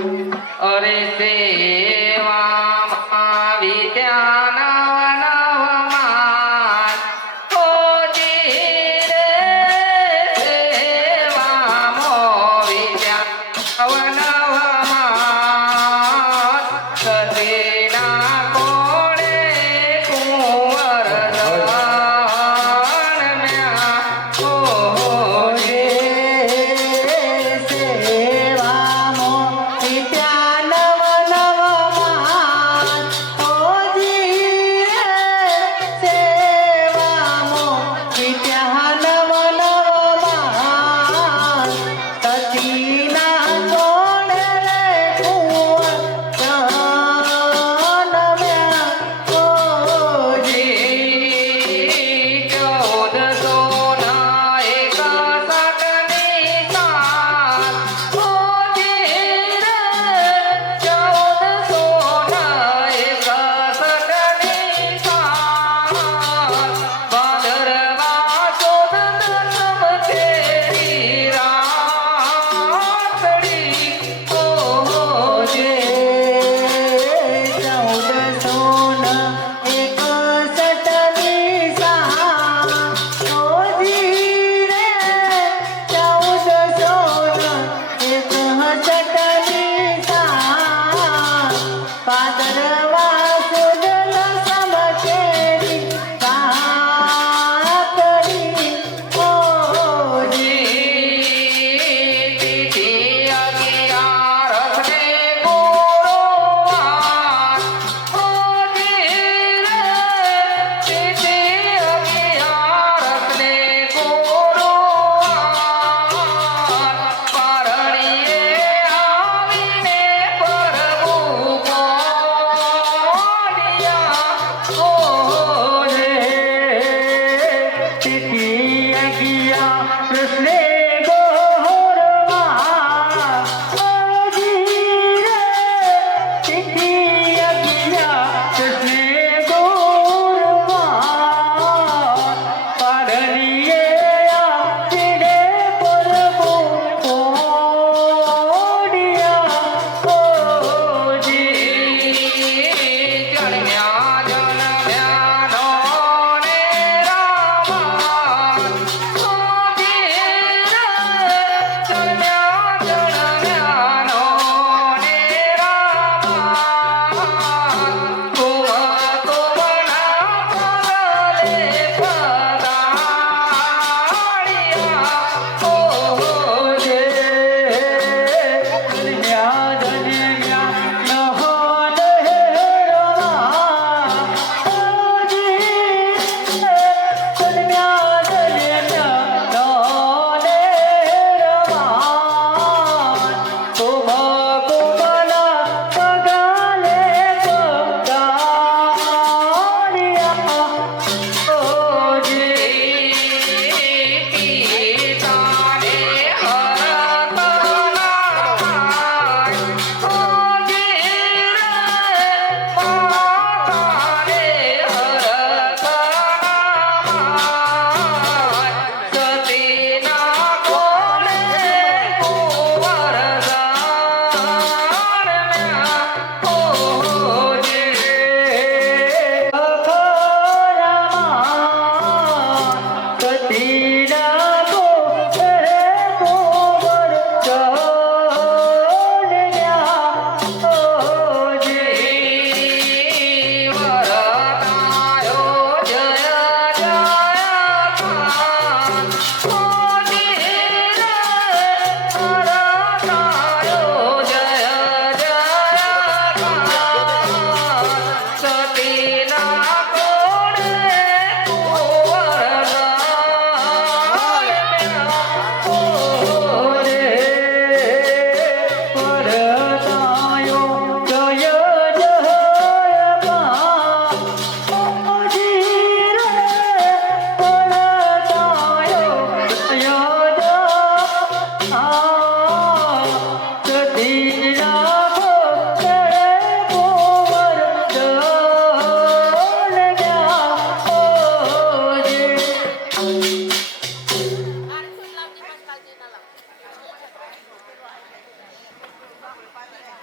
અરે સેવામાં વિદ્યા નવ નવમાં ઓજી રે સેવામાં વિદ્યા નવ નવમાં સતીના કોણે કુંવર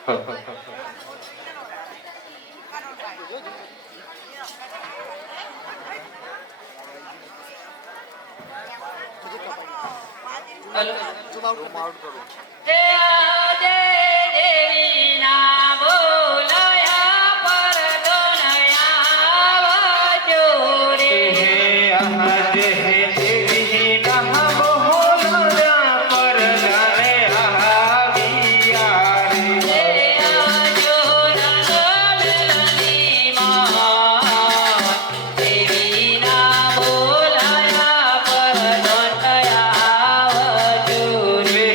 હે આજે દેવીના બોલાયા પરદો નયા વાજો રે. હે આજે દેવી ના બોલાયા પરદાને આવ્યા રે. હે આજો રંગમેલની માં દેવીના બોલાયા પરદો નયા વાજો રે.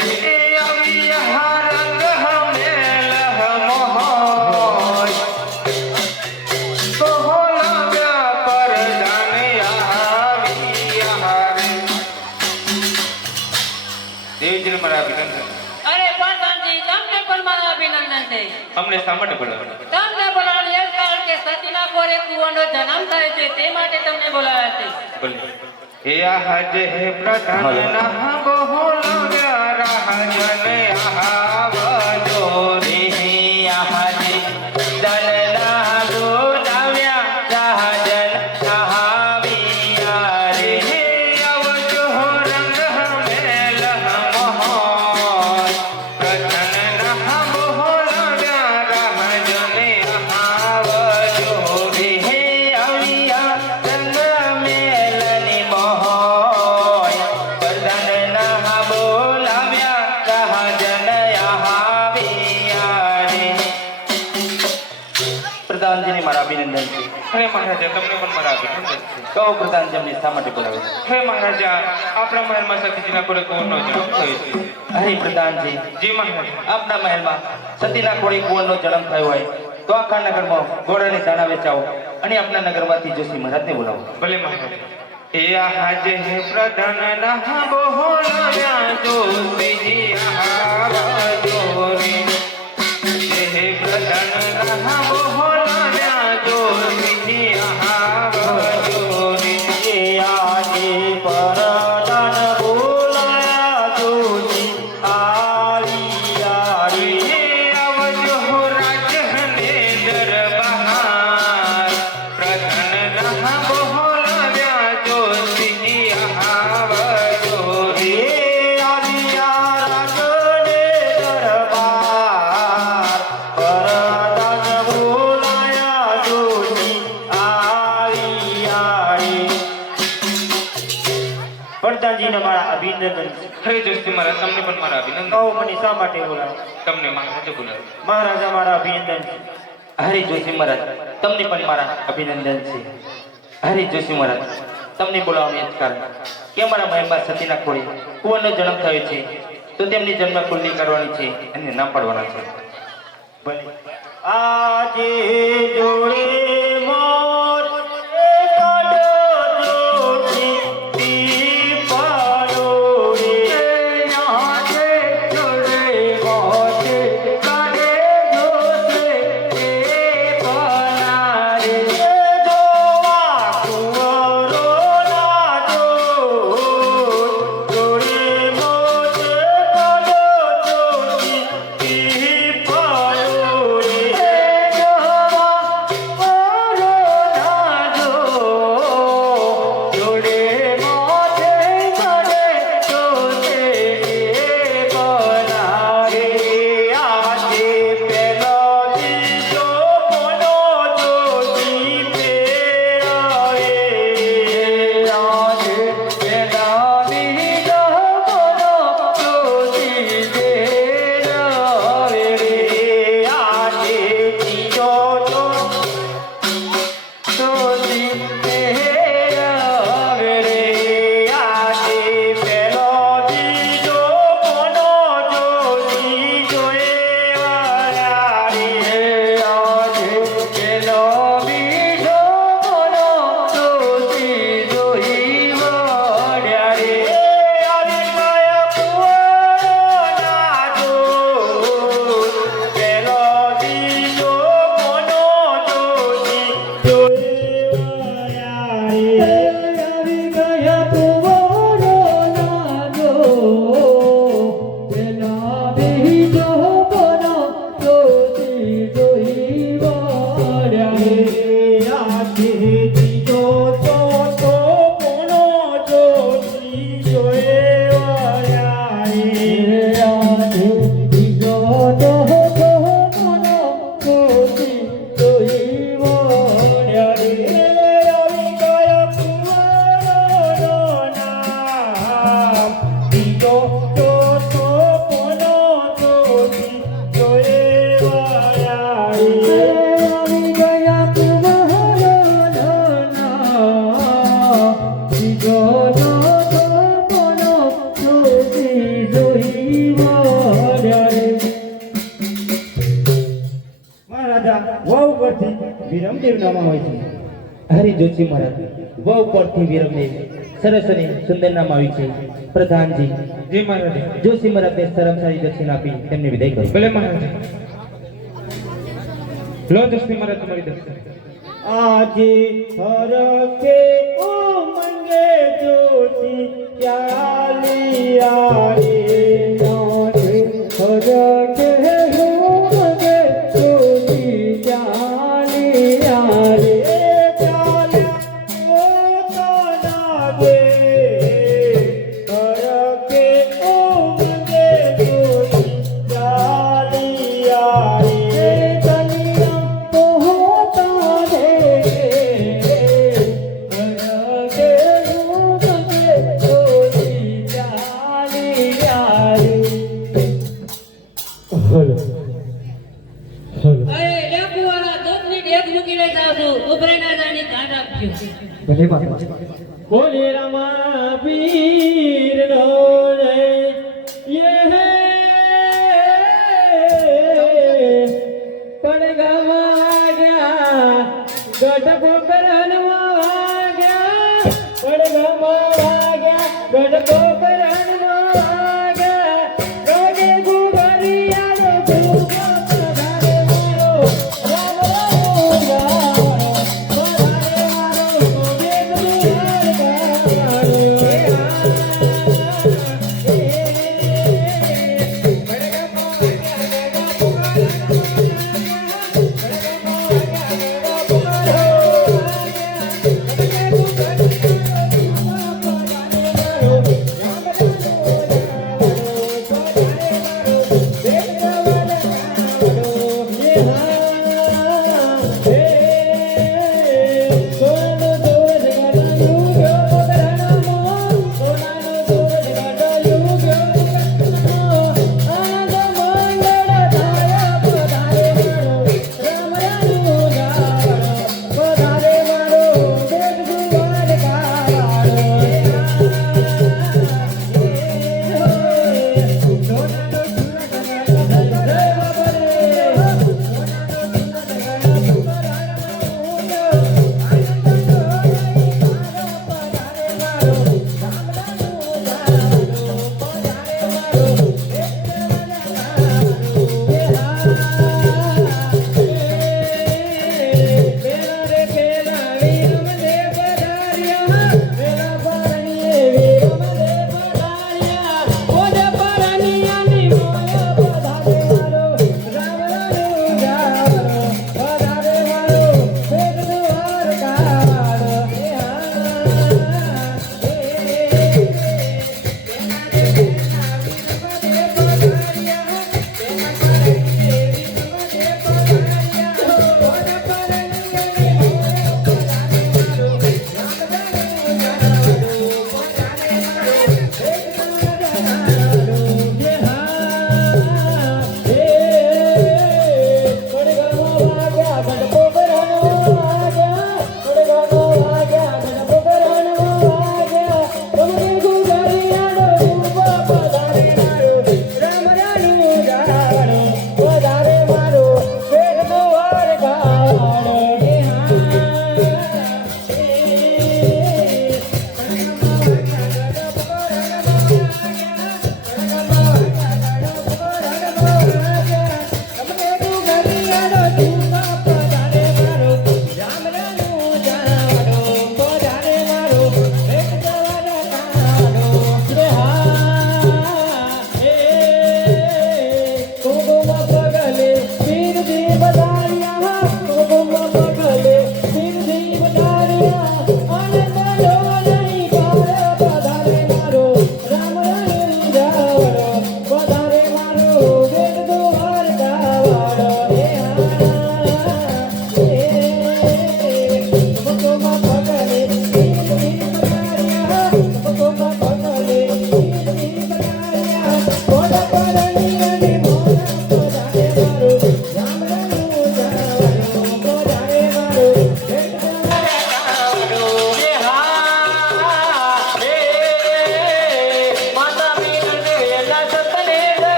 અરે પ્રધાનજી, તમને પણ મારા અભિનંદન છે. અમને સામાન્ય બોલાવો. તમને બોલાવવાનું એ જ કારણ કે સતીના કોરે કુંવરનો જન્મ થયો છે તે માટે તમને બોલાવ્યા છે. હે આજે હે પ્રધાન ના બોલાવ્યા રાજને આવજો રે. આજે દલના બોલાવ્યા રાજન આવ્યા રે. આવજો રંગ મેલ મોહન પ્રધાન ના બોલાવ્યા રાજને આવજો રે. આવ્યા રંગ મેલની મોહન પ્રધાન ના બોલાવ્યા રાજન આવ્યા રે. પ્રધાનજીને મારા અભિનંદન છે. હે મહારાજા, તમને પણ મારા અભિનંદન છે. કહો પ્રધાનજી અમને શા માટે બોલાવે છે? હે મહારાજા, આપણા મહેલમાં સતીજીના કોરે કુંવરનો જન્મ થયો છે. અરે પ્રધાનજી, જી મહારાજા. આપના મહેલમાં સતીના કોળે કુંવરનો જન્મ થયો હોય તો આખા નગરમાં ઘોડાની દાણા વેચાવો અને આપના નગરમાંથી જોશી મહારાજને બોલાવો. ભલે મહારાજા. એ આજે હે પ્રધાન ના બોલાવ્યા જોશીજી આવજો રે. હે પ્રધાન ના બોલાવ્યા જોશીજી આવજો રે. એ આજે પરદાન બોલાયા જોશી આવ્યા રે. આવજો રાજને દરબાર પ્રધાન ના બોલાવ્યા જોશીજી આવજો રે. આવ્યા રાજને દરબાર પરદાન બોલાયા જોશી આવ્યા રે. પ્રધાનજીને મારા અભિનંદન છે. હરે જોશી મહારાજ, તમને પણ મારા અભિનંદન. કહો મને શા માટે બોલાવો? તમને મહારાજે બોલાવ્યો. મહારાજા મારા અભિનંદન છે. હરે જોશી મહારાજ, તમને પણ મારા અભિનંદન છે. હરે જોશી મહારાજ, તમને બોલાવવાનું એ જ કારણ કે અમારા મહેલમાં સતીના ખોળે કુંવરનો જન્મ થયો છે તો તેમની જન્મ કુંડલી કાઢવાની છે અને નામ પાડવાના છે. ભલે આજે જોડે મોર કાઢો જોશી દીપાડો રે. આજે જોડે મોર કાઢે જોશી દીપાના રે. જોવા કુંવરો ના જોડે મોર કાઢો જોશી દીપાડો રે. જોવા વીરમદેવ નામ આવે છે. હરી જોશી મહારાજ વહુ પરથી વીરમને સરસ અને સુંદર નામ આવ્યું છે. પ્રધાનજી જી મહારાજ. જોશી મહારાજને શરમસારી દક્ષિણા આપી તેમને વિદાય કરો. ભલે મહારાજ. લો જોશી મહારાજ તમારી દક્ષિણા. આજે હરકે ઉમંગે જોશી ચાલિયા રે. આજે હરકે ઉમંગે જોશી ચાલિયા રે. ચાલ્યા પોતાના દે. હરકે ઉમંગે જોશી ચાલિયા રે. અરે લેપુવાળા દૂધની ડેક મૂકીને જાઉં છું. ઉભરે ના જાની ધ્યાન રાખજો. બોલે રમા પીર નો જય. યે પડગા વાગ્યા ગઢ ગોકરણમાં વાગ્યા. પડગા વાગ્યા ગઢ ગોકરણમાં વાગ્યા. ગોગે ગુગરિયાનો ભૂખો પધારે મારો. રામ રામ રામ પધારે મારો. ગોગે ગુગરિયાનો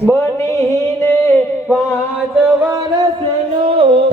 બનીને 5 વર્ષનો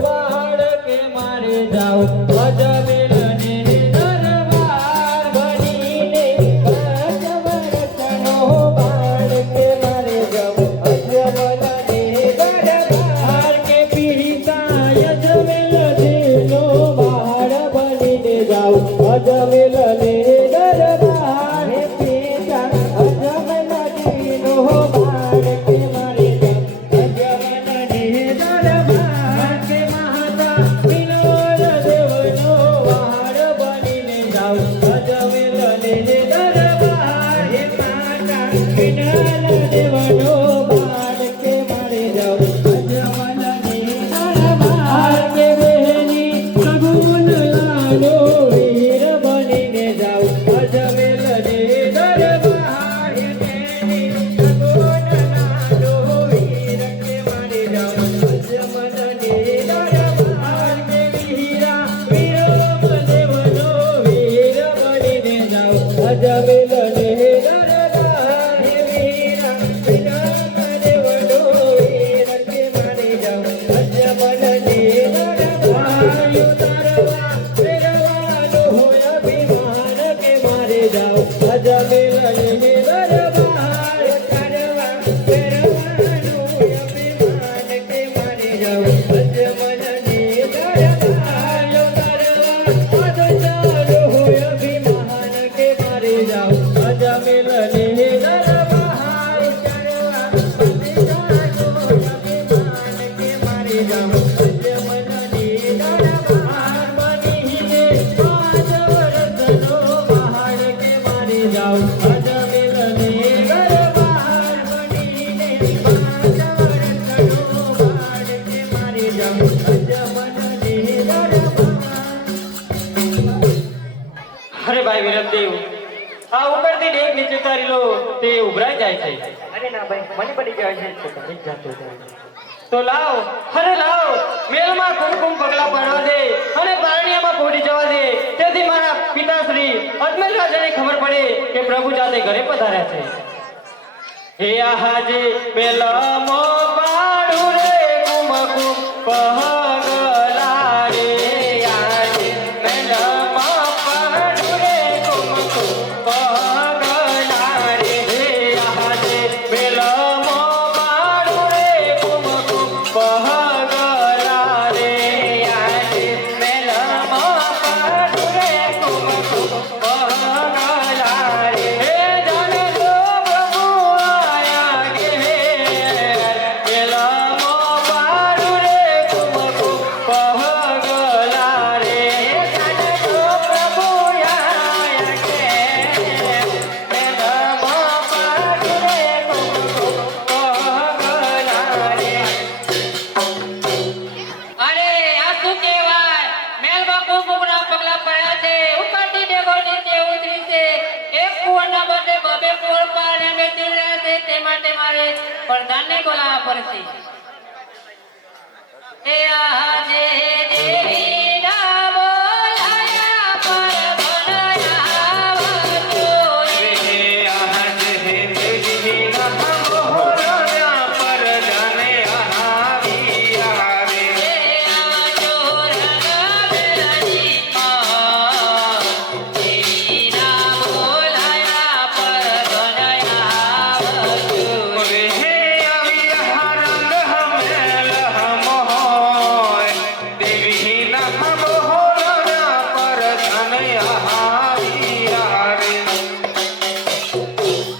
બાળક મારે જાઉં અજમેલને દરબાર બનીને 5 વર્ષનો બાળક મારે જાઉં અજમલને દરબાર કે પિતા અજમેલજીનો બાળ બનીને જાઉં અજમેલને દરબાર હે પિતા અજમલજીનો બાળ કે મારે જાઉં અજમલને દરબાર કે માતા વિનોદ દેવનો બાળ બનીને જાઉં અજમેલને દરબાર હે માતા વિનોદ દેવનો બાળ કે મારે જાઉં અજમલને દરબાર કે બહેની સગુનલાલો વીર બનીને જાઉં અજમેલને દરબાર હે બહેની સગુનલાલો વીર કે મારે જાઉં અજમલને દરબાર કે વીરા વિરમ દેવનો વીર બનીને જાઉં અજમેલને દરબાર હે વીરા વિરમ દેવનો વીર કે મારે જાઉં અજમલને દરબાર ઉતારવા ફેરવાનો હોય અભિમાન કે મારે જાઉં અજમેલને દરબાર ઉતારવા ફેરવાનો હોય અભિમાન કે મારે જાઉં અજમલને દરબાર ઉતારવા અધચારો હોય અભિમાન કે મારે જાઉં અજમેલને દરબાર ઉતારવા અધચારો હોય અભિમાન કે મારે જાઉં અજમલને દરબાર બનીને 5 વર્ષનો બાળ કે મારે જાઉં અજમેલને દરબાર બનીને 5 વર્ષનો બાળ કે મારે જાઉં અજમલને દરબાર અરે ભાઈ વિરમદેવ, આ ઉપરથી ડેક નીચે તારી લો તે ઉભરાઈ જાય છે. અરે ના ભાઈ મને પડી ગયા છે તો તમે જ જાતો જાઓ. તો લાવ, અરે લાવ, મેલમાં કુમકુમ પગલા પાડવા દે અને પારણિયામાં પોડી જવા દે, તેથી મારા પિતાશ્રી અજમેર રાજાને ખબર પડે કે પ્રભુ જાતે ઘરે પધાર્યા છે. હે આહાજે મેલમાં પાડું રે કુમકુમ પગલા રે, આજે મેલમાં પાડું રે કુમકુમ પગલા રે. હે આહાજે મેલમાં પાડું રે કુમકુમ પગલા રે, આજે મેલમાં પાડું રે કુમકુમ પગલા રે. હે જાણે લો પ્રભુ આયા કે મેલમાં પાડું રે કુમકુમ પગલા રે. જાણે લો પ્રભુ આયા કે મેલમાં પાડું રે કુમકુમ પગલા રે. અરે આ શું કહેવાય? મેલમાં કુમકુમના પગલા પડ્યા છે, ઉપરથી ડેગો નીચે ઉતરી છે, એક કુંવરના બદલે બબે કુંવર પારણે બેસી રહ્યા છે, તે માટે મારે પ્રધાનને બોલાવવા પડશે. એ આજે દેવીના બોલાયા પર બનાયા આવજો.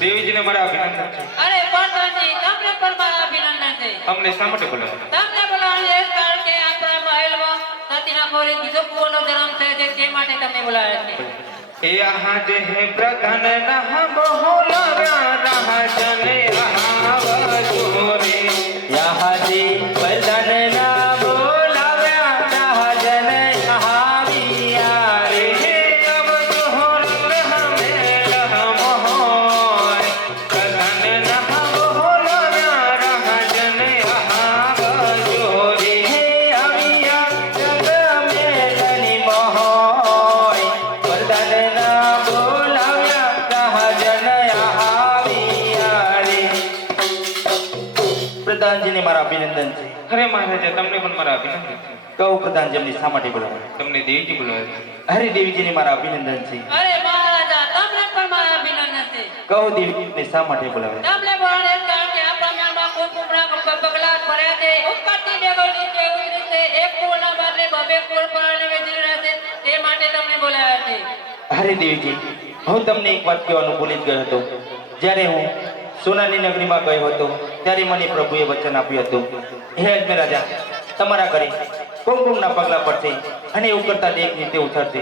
દેવીજીને મારા અભિનંદન છે. અરે પ્રધાનજી, તમને પણ મારા અભિનંદન છે. અમને શા માટે બોલાવ્યા? તમને બોલાવવાનું એ જ કારણ કે આપણા મહેલમાં સતીના ખોરે બીજો કુંવરનો જન્મ થયો છે, તે માટે તમને બોલાવ્યા છે. એ આજે હે પ્રધાન ના બોલાવ્યા રાજને આવજો રે. યહાજી પ્રધાનના બોલાવ્યા રાજને આવ્યા રે. હે આવજો રંગ હમેલ હમહોય, પ્રધાન ના બોલાવ્યા રાજને આવજો રે. હે આવ્યા જગમેલની મોહોય, પ્રધાનના બોલાવ્યા રાજને આવ્યા રે. પ્રધાનજીને મારા અભિનંદન છે. અરે મહારાજા તમને પણ મારા અભિનંદન છે. કહો પ્રધાનજી શા માટે બોલાવે? તમને દેવીજી બોલાવે છે. હરે દેવીજીને મારા અભિનંદન છે. અરે મહારાજા તમને પણ મારા અભિનંદન છે. કહો દેવીજીને શા માટે બોલાવે? તમને બોલાવે છે કારણ કે આપણા મહેલમાં ખૂબ ઉપરા પગલા પડ્યા છે. ઉપરથી ડેગો નીચે ઉતરી છે. એક કુળના બદલે બબે કુળ પર વેચી રહ્યા છે. તે માટે તમને બોલાવ્યા છે. હરે દેવીજી, હું તમને એક વાત કહેવાનું ભૂલી જ ગયો હતો. જ્યારે હું સોનાની નગરીમાં ગયો હતો ત્યારે મને પ્રભુએ વચન આપ્યું હતું, હે અજમેર રાજા, તમારા ઘરે કુમકુમના પગલા પડશે અને ઉકળતા દેખ નીચે ઉછળશે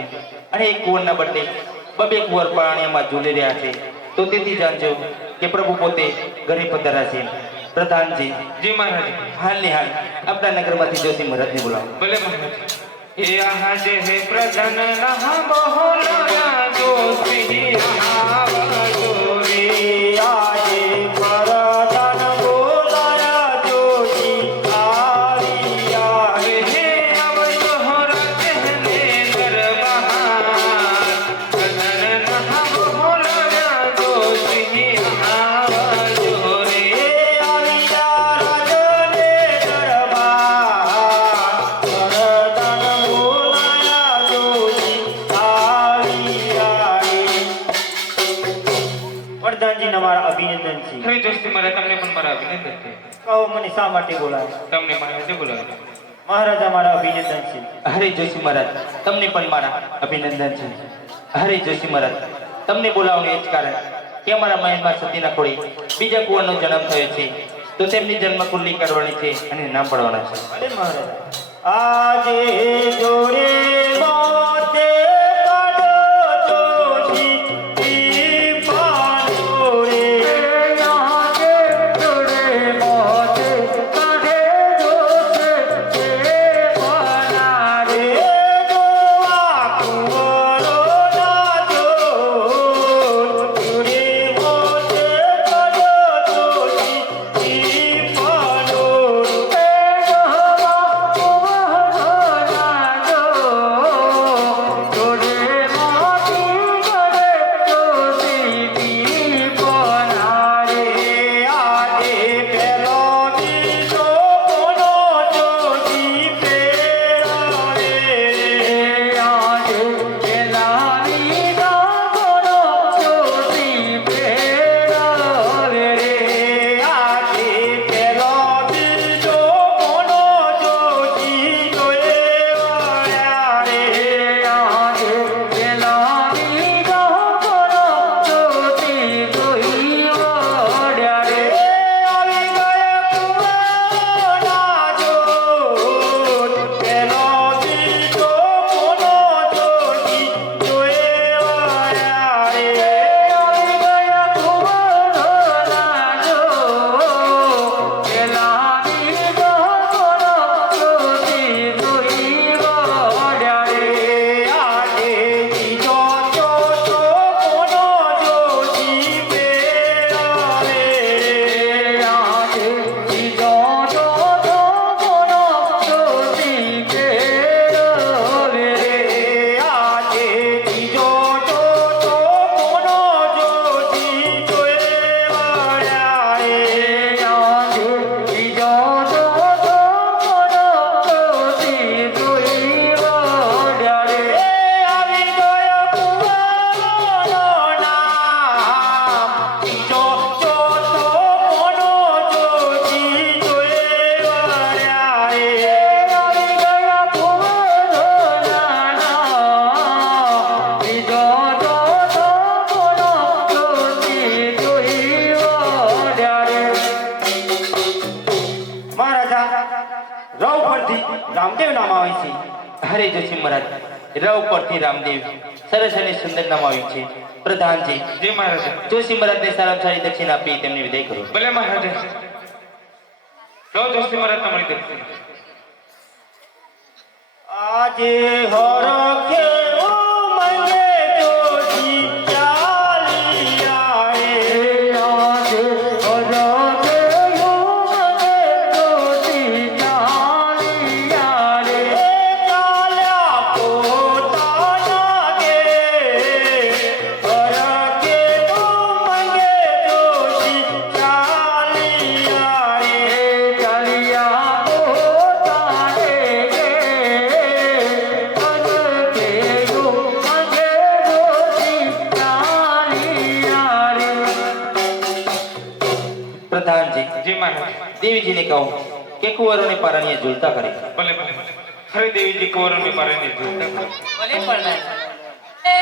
અને એક કુંવરના બદલે બબે કુંવર પાણીમાં ઝૂલી રહ્યા છે. તો તેથી જાણજો કે પ્રભુ પોતે ઘરે પધાર્યા છે. પ્રધાનજી, જી મહારાજા. હાલની હાલ આપણા નગરમાંથી જોશી મહારાજને બોલાવો. ભલે મહારાજ. એ આજે હે પ્રધાન રહા બહોલાયા જોશી આવો રે. આજે પ્રધાન બોલાયા જોશી આવ્યા. હે આવજો રાજને દરબાર. પ્રધાન રહા બહોલાયા જોશી આવજો રે. પ્રધાનજીના મારા અભિનંદન છે. અરે જોશી મહારાજ તમને પણ મારા અભિનંદન છે. કહો મને શા માટે બોલાવે? તમને મહારાજે બોલાવે છે. મહારાજા મારા અભિનંદન છે. હરે જોશી મહારાજ, તમને પણ મારા અભિનંદન છે. હરે જોશી મહારાજ, તમને બોલાવવાનું એ જ કારણ કે અમારા મહેલમાં સતીના ખોળે બીજા કુંવરનો જન્મ થયો છે. તો તેમની જન્મ કુંડલી કરવાની છે અને નામ પડવાના છે. અરે મહારાજા, આજે જોડે મોતે કાઢો જોશી દીપાનો રે. આજે જોડે મોતે કાઢે જોશી દીપાના રે. જોવા કુંવરો ના જોડે મોતે કાઢો જોશી દીપાનો રે. રામદેવ નામ આવે છે. હરે જોશી મહારાજ, રવ પરથી રામદેવ સરસ અને સુંદર નામ આવ્યું છે. પ્રધાનજી, જી મહારાજા. જોશી મહારાજને સારામાં સારી દક્ષિણા આપી તેમને વિદાય કરો. ભલે મહારાજા. લો જોશી મહારાજ તમારી દક્ષિણા. આજે હરખે ઉમંગે જોશી ચાલિયા રે. આજે હરખે ઉમંગે જોશી ચાલિયા રે. ચાલ્યા પોતાના ઘેર. હરખે ઉમંગે જોશી ચાલિયા રે. માને દેવીજીને કહું કે કુંવરોને પારણીએ ઝૂલતા કરે. ભલે ભલે ખરે દેવીજી કુંવરોની પારણીએ ઝૂલતા કરે. ભલે પ્રહલાદ એ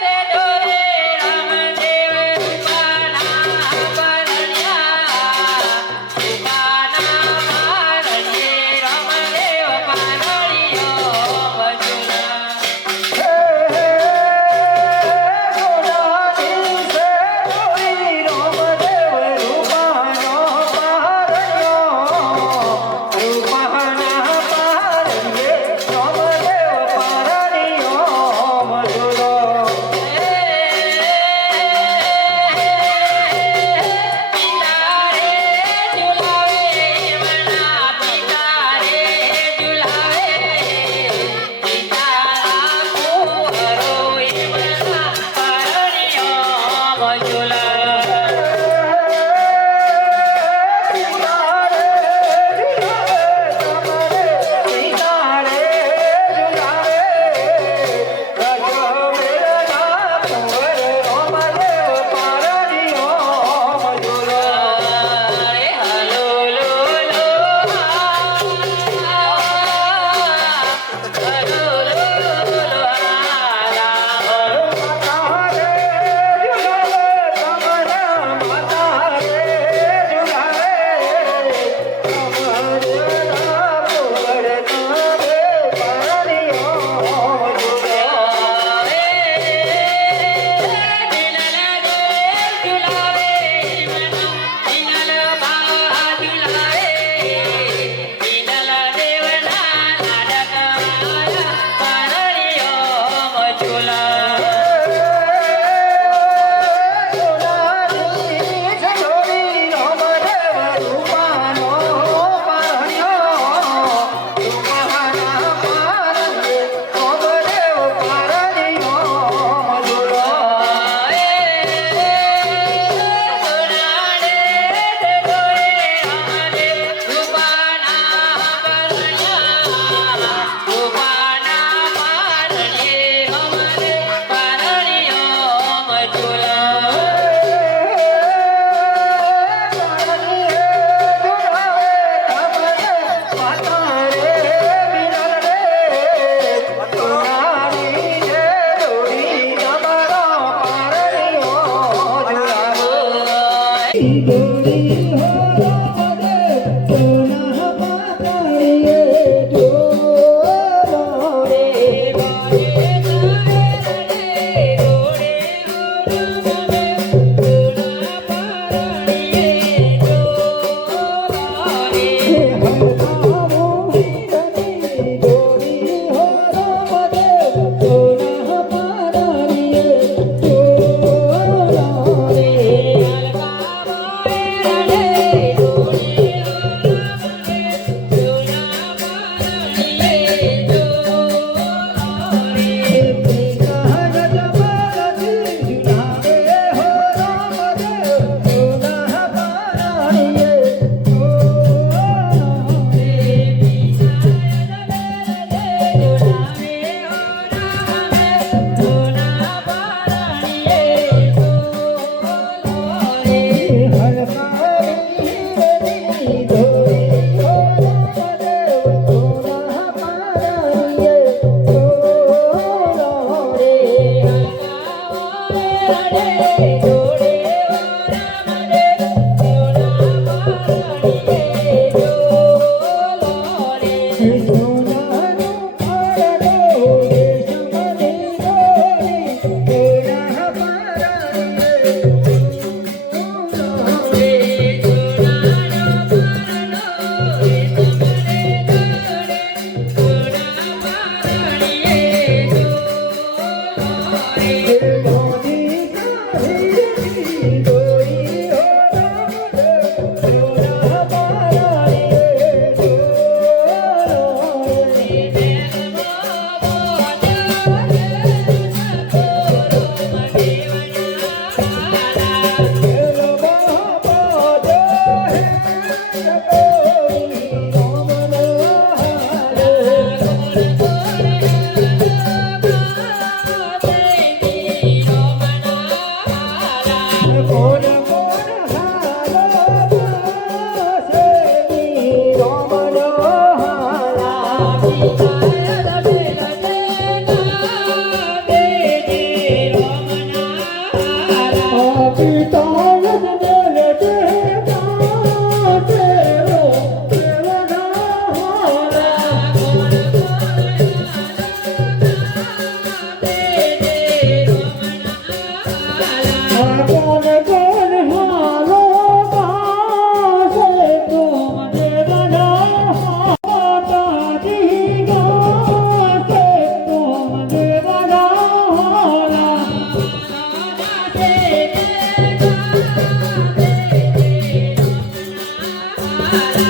તે ડોરે રામદેવ રૂપાના પરણ્યા રૂપાના પારણીએ રામદેવ પારણ્યો મજુરા રૂપાના પારણીએ રામદેવ પારણ્યો મજૂરો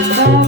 Yeah.